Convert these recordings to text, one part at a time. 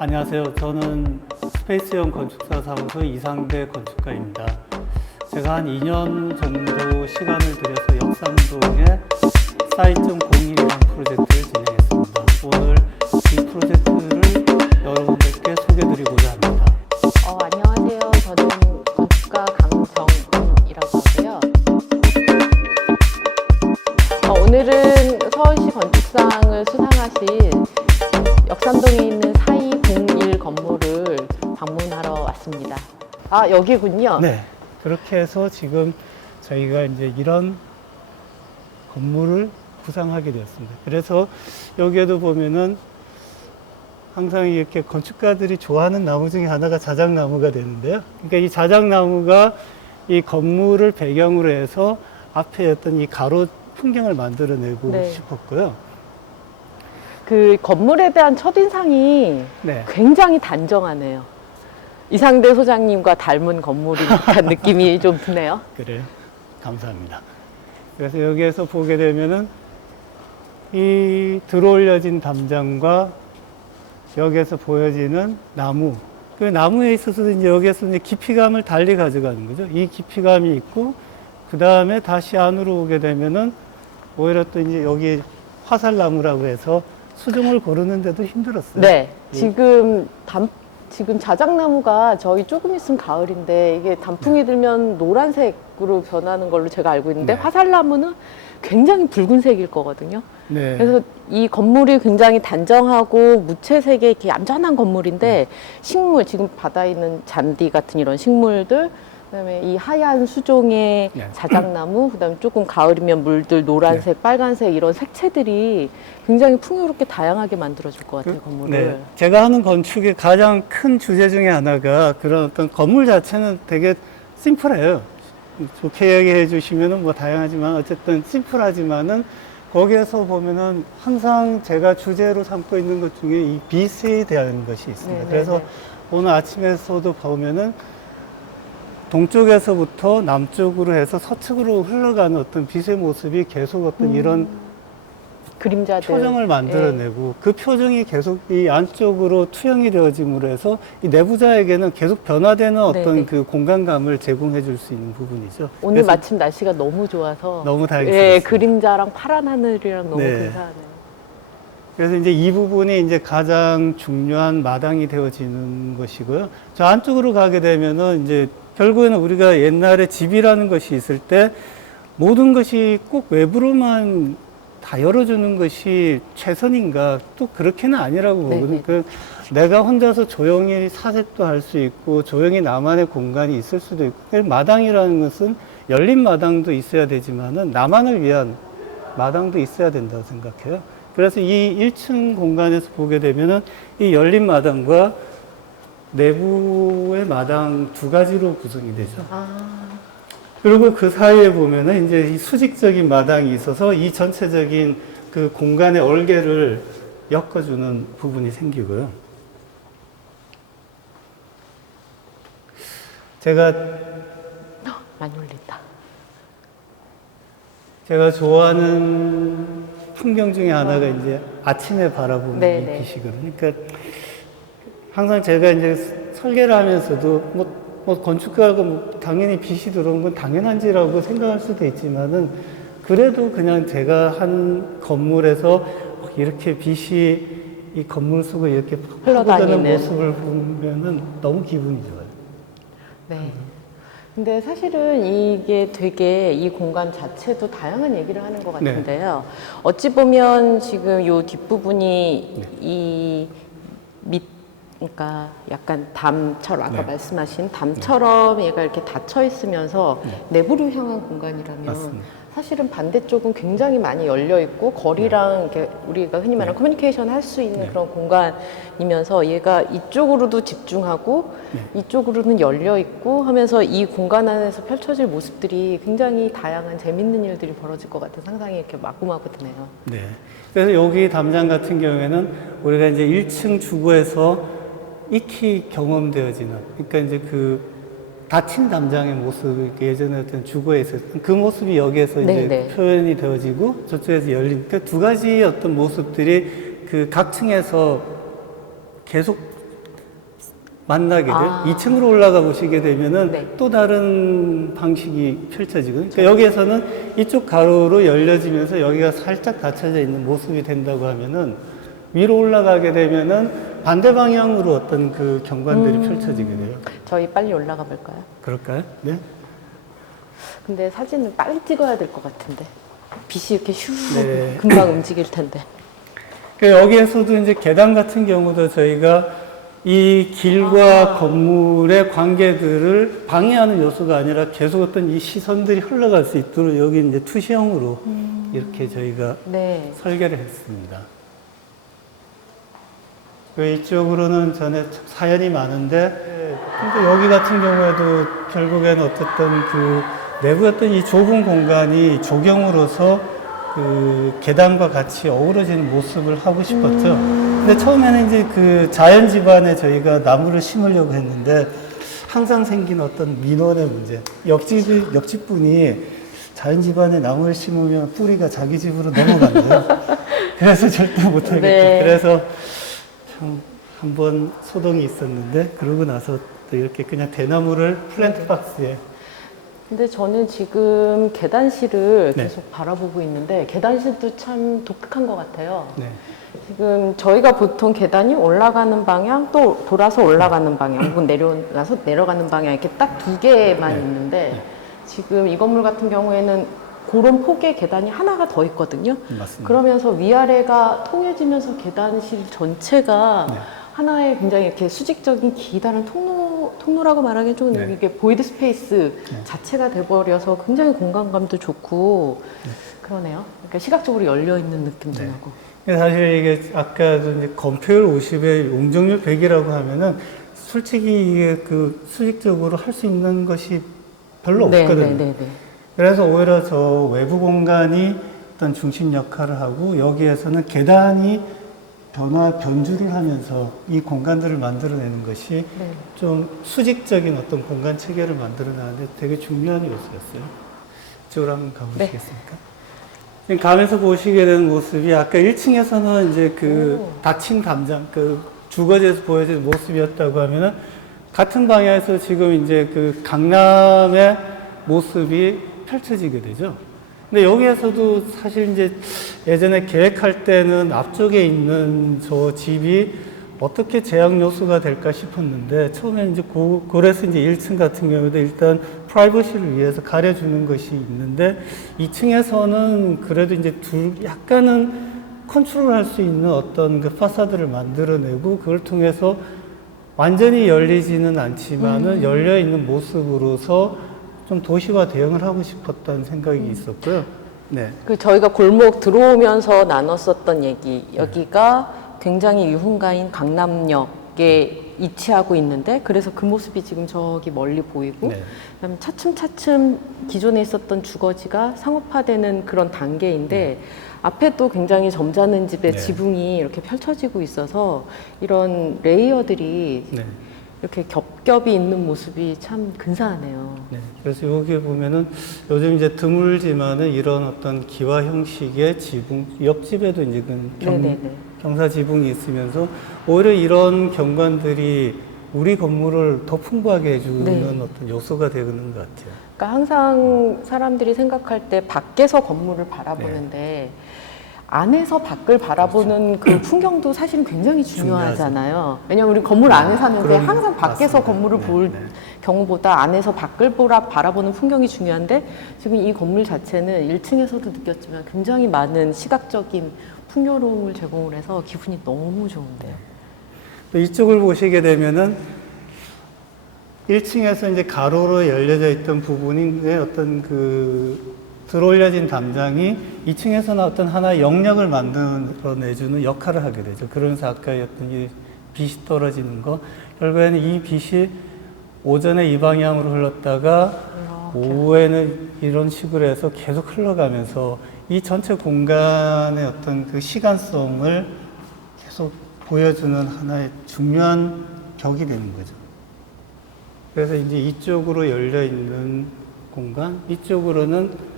안녕하세요. 저는 스페이스형 건축사 사무소 이상대 건축가입니다. 제가 한 2년 정도 시간을 들여서 역삼동에 사이트.01이라는 프로젝트를 진행했습니다. 오늘 이 프로젝트를 여러분들께 소개드리고자 합니다. 안녕하세요. 저는 건축가 강정은이라고 하고요. 오늘은 서울시 건축상을 수상하신 역삼동에 있는 4201 건물을 방문하러 왔습니다. 여기군요. 네. 그렇게 해서 지금 저희가 이제 이런 건물을 구상하게 되었습니다. 그래서 여기에도 보면은 항상 이렇게 건축가들이 좋아하는 나무 중에 하나가 자작나무가 되는데요. 그러니까 이 자작나무가 이 건물을 배경으로 해서 앞에 어떤 이 가로 풍경을 만들어내고 네. 싶었고요. 그 건물에 대한 첫인상이 네. 굉장히 단정하네요. 이상대 소장님과 닮은 건물인 듯한 느낌이 좀 드네요. 그래요. 감사합니다. 그래서 여기에서 보게 되면은 이 들어올려진 담장과 여기에서 보여지는 나무. 그 나무에 있어서 이제 여기에서 이제 깊이감을 달리 가져가는 거죠. 이 깊이감이 있고, 그 다음에 다시 안으로 오게 되면은 오히려 또 이제 여기 화살나무라고 해서 수종을 고르는데도 힘들었어요. 네. 지금 자작나무가 저희 조금 있으면 가을인데 이게 단풍이 들면 노란색으로 변하는 걸로 제가 알고 있는데 네. 화살나무는 굉장히 붉은색일 거거든요. 네. 그래서 이 건물이 굉장히 단정하고 무채색의 이렇게 얌전한 건물인데 식물, 지금 바다에 있는 잔디 같은 이런 식물들, 그다음에 이 하얀 수종의 네. 자작나무, 그다음에 조금 가을이면 물들 노란색, 빨간색 이런 색채들이 굉장히 풍요롭게 다양하게 만들어줄 것 같아요, 건물을. 네. 제가 하는 건축의 가장 큰 주제 중에 하나가 그런 어떤 건물 자체는 되게 심플해요. 좋게 얘기해 주시면은 뭐 다양하지만 어쨌든 심플하지만은 거기에서 보면은 항상 제가 주제로 삼고 있는 것 중에 이 빛에 대한 것이 있습니다. 네, 그래서 네, 네. 오늘 아침에서도 보면은 동쪽에서부터 남쪽으로 해서 서쪽으로 흘러가는 어떤 빛의 모습이 계속 어떤 이런 그림자들. 표정을 만들어내고 그 표정이 계속 이 안쪽으로 투영이 되어짐으로 해서 이 내부자에게는 계속 변화되는 어떤 네네. 그 공간감을 제공해 줄 수 있는 부분이죠. 오늘 그래서 마침 날씨가 너무 좋아서 너무 다행스럽습니다. 그림자랑 파란 하늘이랑 너무 네. 근사하네요. 그래서 이제 이 부분이 이제 가장 중요한 마당이 되어지는 것이고요. 저 안쪽으로 가게 되면은 이제 결국에는 우리가 옛날에 집이라는 것이 있을 때 모든 것이 꼭 외부로만 다 열어주는 것이 최선인가? 또 그렇게는 아니라고 보거든요. 네, 네. 그 내가 혼자서 조용히 사색도 할 수 있고 조용히 나만의 공간이 있을 수도 있고, 그 마당이라는 것은 열린 마당도 있어야 되지만은 나만을 위한 마당도 있어야 된다고 생각해요. 그래서 이 1층 공간에서 보게 되면은 이 열린 마당과 내부의 마당 두 가지로 구성이 되죠. 그리고 그 사이에 보면은 이제 이 수직적인 마당이 있어서 이 전체적인 그 공간의 얼개를 엮어주는 부분이 생기고요. 많이 울린다. 제가 좋아하는 풍경 중에 하나가 이제 아침에 바라보는 네네. 이 빛이거든요. 그러니까 항상 제가 이제 설계를 하면서도 뭐 건축가가 뭐 당연히 빛이 들어온 건 당연한지라고 생각할 수도 있지만은 그래도 그냥 제가 한 건물에서 이렇게 빛이 이 건물 속을 이렇게 흘러가는 흘러다니는. 모습을 보면은 너무 기분이 좋아요. 네. 근데 사실은 이게 되게 이 공간 자체도 다양한 얘기를 하는 것 같은데요. 어찌 보면 지금 요 뒷부분이 이 그러니까 약간 담처럼 아까 네. 말씀하신 담처럼 얘가 이렇게 닫혀 있으면서 내부로 향한 공간이라면 맞습니다. 사실은 반대쪽은 굉장히 많이 열려 있고 거리랑 이렇게 우리가 흔히 말하는 커뮤니케이션 할 수 있는 그런 공간이면서 얘가 이쪽으로도 집중하고 이쪽으로는 열려 있고 하면서 이 공간 안에서 펼쳐질 모습들이 굉장히 다양한 재밌는 일들이 벌어질 것 같은 상상이 이렇게 마구마구 드네요. 네. 그래서 여기 담장 같은 경우에는 우리가 이제 1층 주거에서 익히 경험되어지는, 그러니까 이제 그 닫힌 담장의 모습이 예전에 어떤 주거에 있었던 그 모습이 여기에서 이제 네. 표현이 되어지고 저쪽에서 열린, 그러니까 두 가지 어떤 모습들이 그 각 층에서 계속 만나게 돼요. 2층으로 올라가 보시게 되면은 네. 또 다른 방식이 펼쳐지거든요. 그러니까 여기에서는 이쪽 가로로 열려지면서 여기가 살짝 닫혀져 있는 모습이 된다고 하면은 위로 올라가게 되면은 반대 방향으로 어떤 그 경관들이 펼쳐지게 돼요. 저희 빨리 올라가 볼까요? 그럴까요? 네. 근데 사진을 빨리 찍어야 될 것 같은데 빛이 이렇게 슈 네. 금방 움직일 텐데. 그러니까 여기에서도 이제 계단 같은 경우도 저희가 이 길과 건물의 관계들을 방해하는 요소가 아니라 계속 어떤 이 시선들이 흘러갈 수 있도록 여기 이제 투시형으로 이렇게 저희가 네. 설계를 했습니다. 이쪽으로는 전에 사연이 많은데, 근데 여기 같은 경우에도 결국에는 어쨌든 그 내부의 어떤 이 좁은 공간이 조경으로서 그 계단과 같이 어우러지는 모습을 하고 싶었죠. 근데 처음에는 이제 그 자연 집안에 저희가 나무를 심으려고 했는데 항상 생긴 어떤 민원의 문제. 옆집분이 자연 집안에 나무를 심으면 뿌리가 자기 집으로 넘어간대요. 그래서 절대 못하겠죠. 네. 그래서 참 한번 소동이 있었는데 그러고 나서 또 이렇게 그냥 대나무를 플랜트 박스에. 근데 저는 지금 계단실을 네. 계속 바라보고 있는데 계단실도 참 독특한 것 같아요. 네. 지금 저희가 보통 계단이 올라가는 방향 또 돌아서 올라가는 방향 혹은 내려가서 내려가는 방향 이렇게 딱 두 개만 네. 있는데 지금 이 건물 같은 경우에는 그런 폭의 계단이 하나가 더 있거든요. 맞습니다. 그러면서 위아래가 통해지면서 계단실 전체가 네. 하나의 굉장히 이렇게 수직적인 기다란 통로라고 말하기엔 좀 네. 이게 보이드 스페이스 자체가 돼버려서 굉장히 공간감도 좋고 그러네요. 그러니까 시각적으로 열려 있는 느낌도 네. 나고. 사실 이게 아까도 이제 건폐율 50에 용적률 100이라고 하면은 솔직히 이게 그 수직적으로 할 수 있는 것이 별로 없거든요. 네. 그래서 오히려 저 외부 공간이 어떤 중심 역할을 하고 여기에서는 계단이 변주를 하면서 이 공간들을 만들어내는 것이 네. 좀 수직적인 어떤 공간 체계를 만들어내는데 되게 중요한 요소였어요. 이쪽으로 한번 가보시겠습니까? 지금 가면서 보시게 되는 모습이 아까 1층에서는 이제 그 닫힌 담장, 그 주거지에서 보여지는 모습이었다고 하면은 같은 방향에서 지금 이제 그 강남의 모습이 펼쳐지게 되죠. 근데 여기에서도 사실 이제 예전에 계획할 때는 앞쪽에 있는 저 집이 어떻게 제약 요소가 될까 싶었는데 처음에 이제 그래서 이제 1층 같은 경우도 일단 프라이버시를 위해서 가려주는 것이 있는데 2층에서는 그래도 이제 약간은 컨트롤할 수 있는 어떤 그 파사드를 만들어내고 그걸 통해서 완전히 열리지는 않지만은 열려 있는 모습으로서 좀 도시화 대응을 하고 싶었다는 생각이 있었고요. 네. 그 저희가 골목 들어오면서 나눴었던 얘기, 여기가 굉장히 유흥가인 강남역에 위치하고 있는데 그래서 그 모습이 지금 저기 멀리 보이고 네. 그다음에 차츰차츰 기존에 있었던 주거지가 상업화되는 그런 단계인데 앞에 또 굉장히 점잖은 집의 네. 지붕이 이렇게 펼쳐지고 있어서 이런 레이어들이 네. 이렇게 겹겹이 있는 모습이 참 근사하네요. 네. 그래서 여기 보면은 요즘 이제 드물지만은 이런 어떤 기와 형식의 지붕, 옆집에도 이제 네네네. 경사 지붕이 있으면서 오히려 이런 경관들이 우리 건물을 더 풍부하게 해주는 네. 어떤 요소가 되는 것 같아요. 그러니까 항상 사람들이 생각할 때 밖에서 건물을 바라보는데 안에서 밖을 바라보는 그 풍경도 사실은 굉장히 중요하잖아요. 왜냐하면 우리 건물 안에 사는데 그럼 항상 밖에서 맞습니다. 건물을 네, 볼 네. 경우보다 안에서 밖을 바라보는 풍경이 중요한데 지금 이 건물 자체는 1층에서도 느꼈지만 굉장히 많은 시각적인 풍요로움을 제공을 해서 기분이 너무 좋은데요. 또 이쪽을 보시게 되면은 1층에서 이제 가로로 열려져 있던 부분의 어떤 그 들어올려진 담장이 2층에서는 어떤 하나의 영역을 만들어내주는 역할을 하게 되죠. 그러면서 아까 어떤 이 빛이 떨어지는 거, 결국에는 이 빛이 오전에 이 방향으로 흘렀다가 오후에는 이런 식으로 해서 계속 흘러가면서 이 전체 공간의 어떤 그 시간성을 계속 보여주는 하나의 중요한 벽이 되는 거죠. 그래서 이제 이쪽으로 열려 있는 공간, 이쪽으로는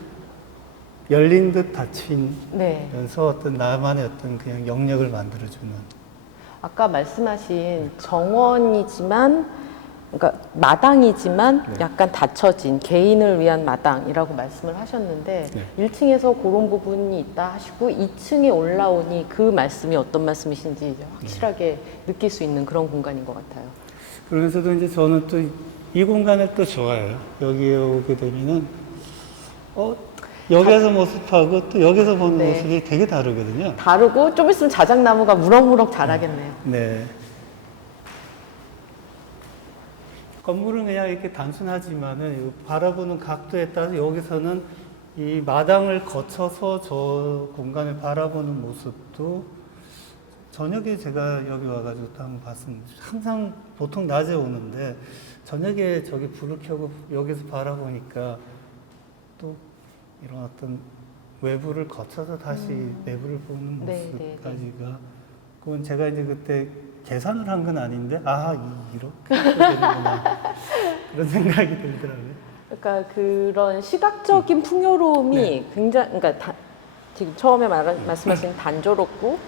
열린 듯 닫히면서 네. 어떤 나만의 어떤 그냥 영역을 만들어주는. 아까 말씀하신 정원이지만, 그러니까 마당이지만 네. 약간 닫혀진 개인을 위한 마당이라고 말씀을 하셨는데 네. 1층에서 그런 부분이 있다 하시고 2층에 올라오니 그 말씀이 어떤 말씀이신지 이제 확실하게 느낄 수 있는 그런 공간인 것 같아요. 그러면서도 이제 저는 또 이 공간을 또 좋아해요. 여기에 오게 되면은, 여기에서 모습하고 또 여기서 보는 네. 모습이 되게 다르거든요. 다르고 좀 있으면 자작나무가 무럭무럭 자라겠네요. 네. 건물은 그냥 이렇게 단순하지만은 바라보는 각도에 따라서 여기서는 이 마당을 거쳐서 저 공간을 바라보는 모습도 저녁에 제가 여기 와가지고 또 한번 봤습니다. 항상 보통 낮에 오는데 저녁에 저기 불을 켜고 여기서 바라보니까 또 이런 어떤 외부를 거쳐서 다시 내부를 보는 네, 모습까지가 그건 제가 이제 그때 계산을 한 건 아닌데 이렇게 되는구나 그런 생각이 들더라고요. 그러니까 그런 시각적인 풍요로움이 네. 굉장히, 그러니까 지금 처음에 말씀하신 단조롭고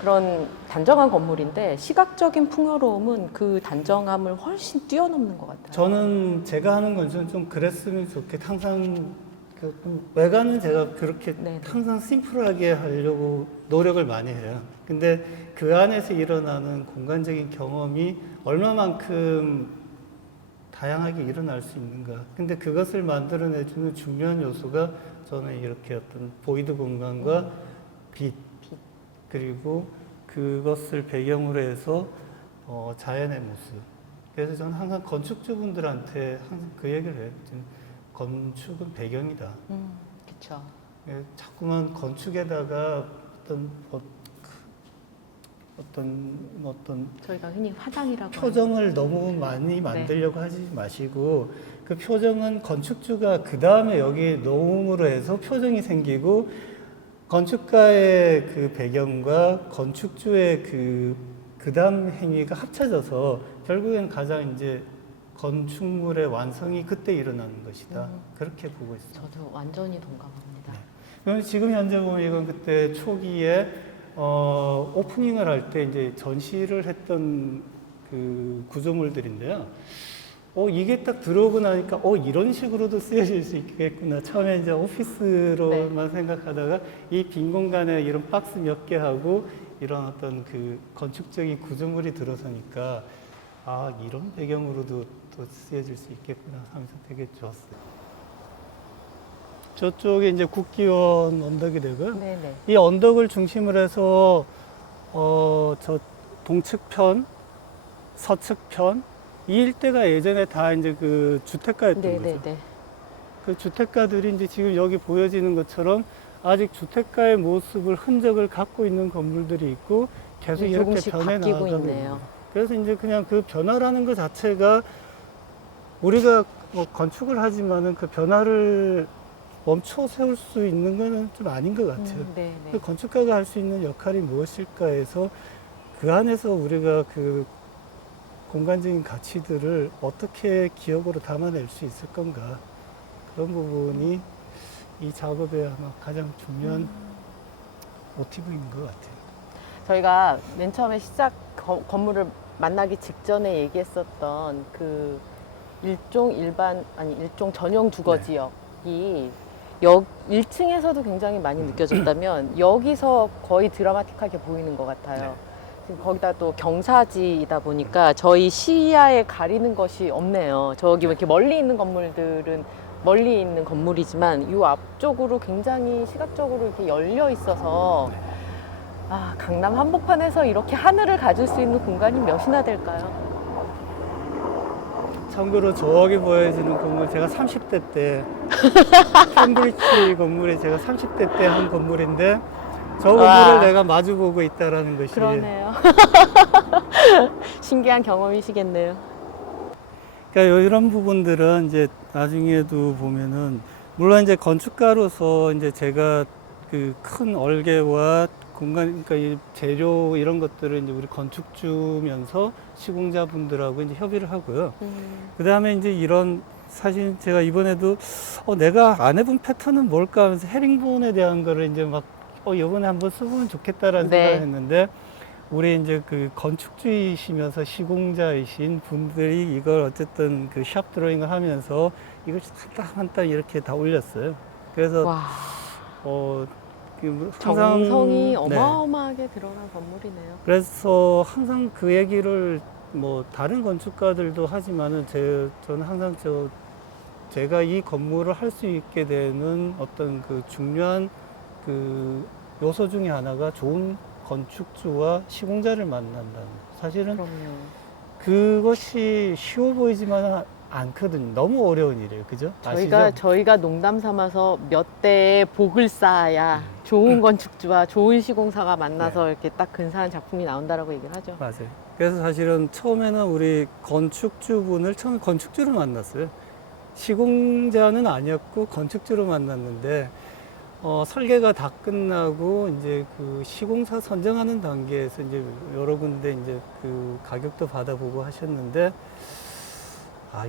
그런 단정한 건물인데 시각적인 풍요로움은 그 단정함을 훨씬 뛰어넘는 것 같아요. 저는 제가 하는 건 좀 그랬으면 좋겠. 항상 그 외관은 제가 그렇게 네. 항상 심플하게 하려고 노력을 많이 해요. 근데 그 안에서 일어나는 공간적인 경험이 얼마만큼 다양하게 일어날 수 있는가. 근데 그것을 만들어내주는 중요한 요소가 저는 이렇게 어떤 보이드 공간과 빛, 그리고 그것을 배경으로 해서 자연의 모습. 그래서 저는 항상 건축주분들한테 항상 그 얘기를 해요. 건축은 배경이다. 그렇죠. 자꾸만 건축에다가 어떤 저희가 흔히 화장이라고 표정을 너무 많이 만들려고 하지 마시고 그 표정은 건축주가 그 다음에 여기 놓음으로 해서 표정이 생기고 건축가의 그 배경과 건축주의 그 다음 행위가 합쳐져서 결국엔 가장 이제 건축물의 완성이 그때 일어나는 것이다. 그렇게 보고 있습니다. 저도 완전히 동감합니다. 그럼 지금 현재 보면 이건 그때 초기에 오프닝을 할 때 이제 전시를 했던 그 구조물들인데요. 이게 딱 들어오고 나니까 이런 식으로도 쓰여질 수 있겠구나. 처음에 이제 오피스로만 생각하다가 이 빈 공간에 이런 박스 몇 개 하고 이런 어떤 그 건축적인 구조물이 들어서니까 이런 배경으로도 또 쓰여질 수 있겠구나 하면서 되게 좋았어요. 저쪽에 이제 국기원 언덕이 되고요. 네네. 이 언덕을 중심으로 해서 저 동측편, 서측편 이 일대가 예전에 다 이제 그 주택가였던 거죠. 네네네. 그 주택가들이 이제 지금 여기 보여지는 것처럼 아직 주택가의 모습을 흔적을 갖고 있는 건물들이 있고 계속 이렇게 조금씩 변해 바뀌고 나가고 있네요. 있는. 그래서 이제 그냥 그 변화라는 것 자체가 우리가 뭐 건축을 하지만은 그 변화를 멈춰 세울 수 있는 거는 좀 아닌 것 같아요. 네네. 그 건축가가 할 수 있는 역할이 무엇일까 해서 그 안에서 우리가 그 공간적인 가치들을 어떻게 기억으로 담아낼 수 있을 건가. 그런 부분이 이 작업의 아마 가장 중요한 모티브인 것 같아요. 저희가 맨 처음에 건물을 만나기 직전에 얘기했었던 그 일종 전용 주거 네. 지역이 1층에서도 굉장히 많이 느껴졌다면 여기서 거의 드라마틱하게 보이는 것 같아요. 네. 지금 거기다 또 경사지이다 보니까 저희 시야에 가리는 것이 없네요. 저기 이렇게 멀리 있는 건물들은 멀리 있는 건물이지만 이 앞쪽으로 굉장히 시각적으로 이렇게 열려 있어서 강남 한복판에서 이렇게 하늘을 가질 수 있는 공간이 몇이나 될까요? 참고로 저기 보여지는 건물 제가 30대 때 캠브리지 건물이 제가 30대 때 한 건물인데 저 건물을 내가 마주보고 있다라는 것이 그러네요. 신기한 경험이시겠네요. 그러니까 이런 부분들은 이제 나중에도 보면은 물론 이제 건축가로서 이제 제가 그 큰 얼개와 공간 그러니까 이 재료 이런 것들을 이제 우리 건축주면서 시공자분들하고 이제 협의를 하고요. 그다음에 이제 이런 사실 제가 이번에도 내가 안 해본 패턴은 뭘까 하면서 헤링본에 대한 거를 이제 막 이번에 한번 써보면 좋겠다라는 네. 생각을 했는데 우리 이제 그 건축주이시면서 시공자이신 분들이 이걸 어쨌든 그 샵 드로잉을 하면서 이걸 한 땀 이렇게 다 올렸어요. 그래서 와, 항상 정성이 네. 어마어마하게 들어간 건물이네요. 그래서 항상 그 얘기를 뭐 다른 건축가들도 하지만은 저는 항상 제가 이 건물을 할 수 있게 되는 어떤 그 중요한 그 요소 중에 하나가 좋은 건축주와 시공자를 만난다는. 사실은 그럼요. 그것이 쉬워 보이지만 않거든요. 너무 어려운 일이에요. 그죠? 아시죠? 저희가 농담 삼아서 몇 대의 복을 쌓아야 좋은 건축주와 좋은 시공사가 만나서 네. 이렇게 딱 근사한 작품이 나온다라고 얘기를 하죠. 맞아요. 그래서 사실은 처음에는 우리 건축주분을 처음에 건축주를 만났어요. 시공자는 아니었고 건축주로 만났는데 설계가 다 끝나고 이제 그 시공사 선정하는 단계에서 이제 여러 군데 이제 그 가격도 받아보고 하셨는데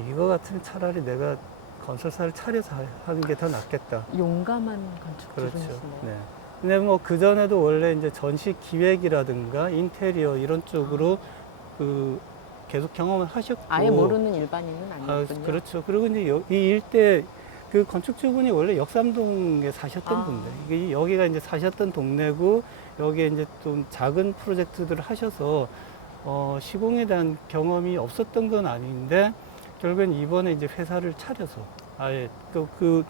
이거 같으면 차라리 내가 건설사를 차려서 하는 게 더 낫겠다. 용감한 그렇죠. 건축주분이시네요. 네. 근데 뭐 그 전에도 원래 이제 전시 기획이라든가 인테리어 이런 쪽으로 그 계속 경험을 하셨고 아예 모르는 일반인은 아니었군요. 그렇죠. 그리고 이제 이 일대 그 건축주분이 원래 역삼동에 사셨던 분들. 이게 여기가 이제 사셨던 동네고 여기에 이제 좀 작은 프로젝트들을 하셔서 시공에 대한 경험이 없었던 건 아닌데 결국엔 이번에 이제 회사를 차려서 아예 그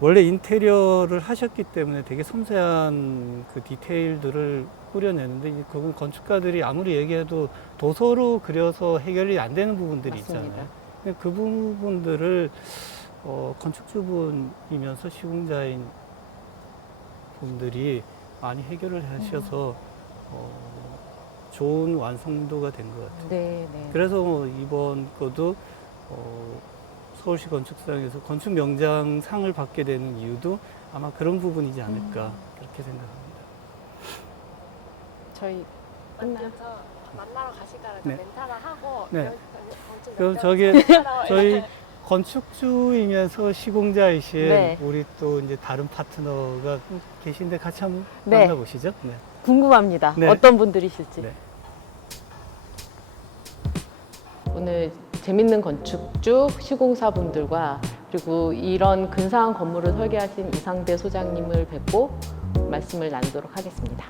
원래 인테리어를 하셨기 때문에 되게 섬세한 그 디테일들을 꾸려내는데 그건 건축가들이 아무리 얘기해도 도서로 그려서 해결이 안 되는 부분들이 맞습니다. 있잖아요. 근데 그 부분들을 건축주분이면서 시공자인 분들이 많이 해결을 하셔서 좋은 완성도가 된 것 같아요. 네, 네. 그래서 이번 것도 서울시 건축상에서 건축 명장 상을 받게 되는 이유도 아마 그런 부분이지 않을까 그렇게 생각합니다. 저희 끝나요? 먼저 만나러 가실까요? 네. 멘트 하나 하고 네. 건축 그럼 멘트 저기 하러 저희 건축주이면서 시공자이신 네. 우리 또 이제 다른 파트너가 계신데 같이 한번 네. 만나보시죠. 네. 궁금합니다. 네. 어떤 분들이실지. 네. 오늘 재밌는 건축주, 시공사 분들과 그리고 이런 근사한 건물을 설계하신 이상대 소장님을 뵙고 말씀을 나누도록 하겠습니다.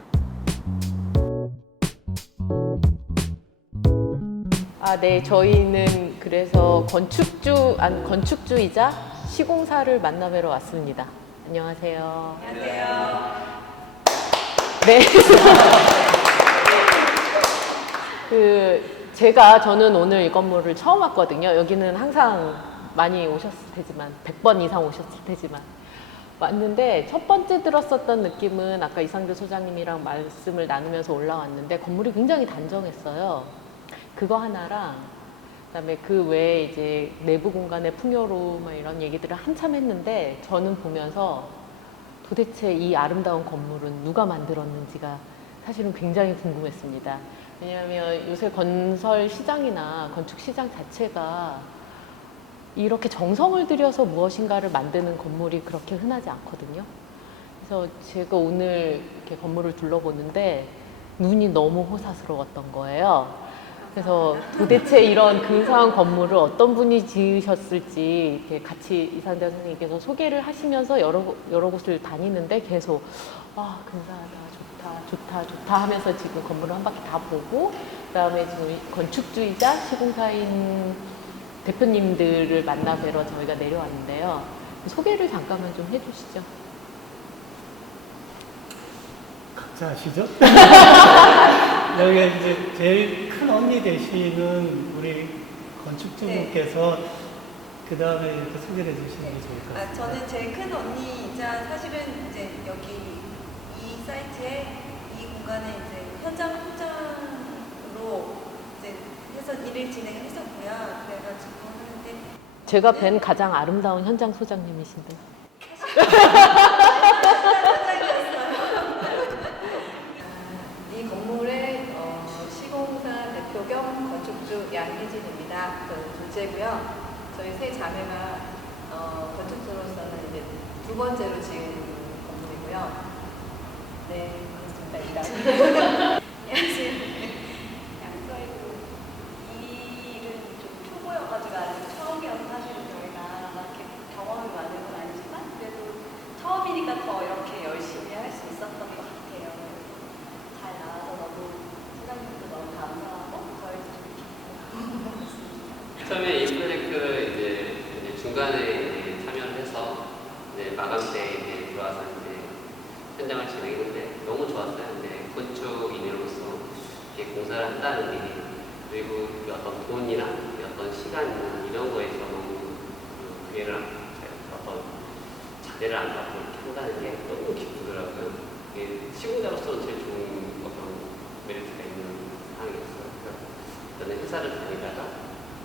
네, 저희는 그래서 건축주이자 시공사를 만나뵈러 왔습니다. 안녕하세요. 안녕하세요. 네. 저는 오늘 이 건물을 처음 왔거든요. 여기는 항상 많이 오셨을 테지만, 100번 이상 오셨을 테지만. 왔는데 첫 번째 들었었던 느낌은 아까 이상대 소장님이랑 말씀을 나누면서 올라왔는데 건물이 굉장히 단정했어요. 그거 하나랑 그다음에 그 외에 이제 내부 공간의 풍요로움 이런 얘기들을 한참 했는데 저는 보면서 도대체 이 아름다운 건물은 누가 만들었는지가 사실은 굉장히 궁금했습니다. 왜냐하면 요새 건설 시장이나 건축 시장 자체가 이렇게 정성을 들여서 무엇인가를 만드는 건물이 그렇게 흔하지 않거든요. 그래서 제가 오늘 이렇게 건물을 둘러보는데 눈이 너무 호사스러웠던 거예요. 그래서 도대체 이런 근사한 건물을 어떤 분이 지으셨을지 이렇게 같이 이상대 선생님께서 소개를 하시면서 여러 곳을 다니는데 계속 근사하다, 좋다 하면서 지금 건물을 한 바퀴 다 보고 그다음에 지금 건축주이자 시공사인 대표님들을 만나 뵈러 저희가 내려왔는데요. 소개를 잠깐만 좀 해주시죠. 각자 아시죠? 여기 이제 제일 큰 언니 되시는 우리 건축주분께서 그 다음에 이렇게 소개를 해주시는 게 좋을 것 같습니다. 저는 제일 큰 언니이자 사실은 이제 여기 이 사이트에 이 공간에 이제 현장 소장으로 이제 해서 일을 진행을 했었고요. 그래가지고 하는데 제가 뵌 가장 아름다운 현장 소장님이신데. 이 건물의 시공사 대표 겸 건축주 양혜진입니다. 저는 둘째고요. 저희 세 자매가 건축주로서는 이제 두 번째로 지은 건물이고요. 네, 그렇습니다. 안녕하세요. 현장을 진행했는데 너무 좋았어요. 근데 건축인으로서 이렇게 공사를 한다는 게 그리고 어떤 돈이나 어떤 시간이나 이런 거에서 너무 기회를 어떤 자제를 안 받고 이렇게 한다는 게 너무 기쁘더라고요. 이게 시공자로서는 제일 좋은 어떤 메리트가 있는 상황이었어요. 그래서 저는 회사를 다니다가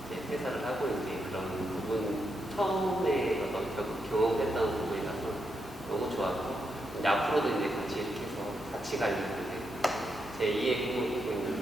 이제 퇴사를 하고 이제 그런 부분 처음에 어떤 경험했던 부분이라서 너무 좋았고 이제 앞으로도 이제 같이 이렇게 해서 같이 가려고 이제 제 2의 꿈을 꾸고 있는